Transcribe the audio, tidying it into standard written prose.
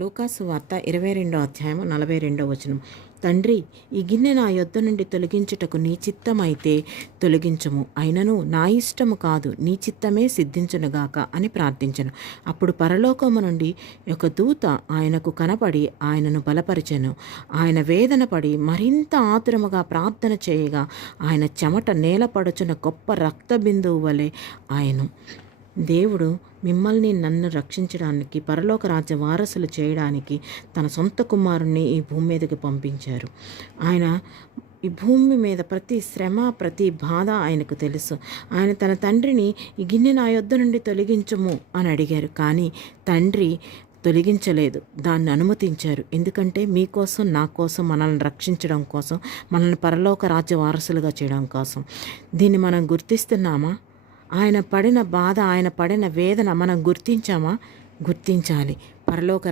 లూకాసు వార్త 22వ అధ్యాయము 42వ వచనం. తండ్రి, ఈ గిన్నె నా యొద్ద నుండి తొలగించుటకు నీ చిత్తమైతే తొలగించుము, అయినను నా ఇష్టము కాదు నీ చిత్తమే సిద్ధించునుగాక అని ప్రార్థించను. అప్పుడు పరలోకము నుండి ఒక దూత ఆయనకు కనపడి ఆయనను బలపరిచెను. ఆయన వేదన పడి మరింత ఆతురముగా ప్రార్థన చేయగా ఆయన చెమట నేలపడుచున్న గొప్ప రక్త బిందువు వలె ఆయను. దేవుడు మిమ్మల్ని నన్ను రక్షించడానికి, పరలోక రాజ్య వారసులు చేయడానికి తన సొంత కుమారుణ్ణి ఈ భూమి మీదకి పంపించారు. ఆయన ఈ భూమి మీద ప్రతి శ్రమ, ప్రతి బాధ ఆయనకు తెలుసు. ఆయన తన తండ్రిని ఈ గిన్నె నా యొద్ద నుండి తొలగించుము అని అడిగారు, కానీ తండ్రి తొలగించలేదు, దాన్ని అనుమతించారు. ఎందుకంటే మీకోసం, నా కోసం, మనల్ని రక్షించడం కోసం, మనల్ని పరలోక రాజ్య వారసులుగా చేయడం కోసం. దీన్ని మనం గుర్తిస్తున్నామా? ఆయన పడిన బాధ, ఆయన పడిన వేదన మనం గుర్తించామా? గుర్తించాలి. పరలోక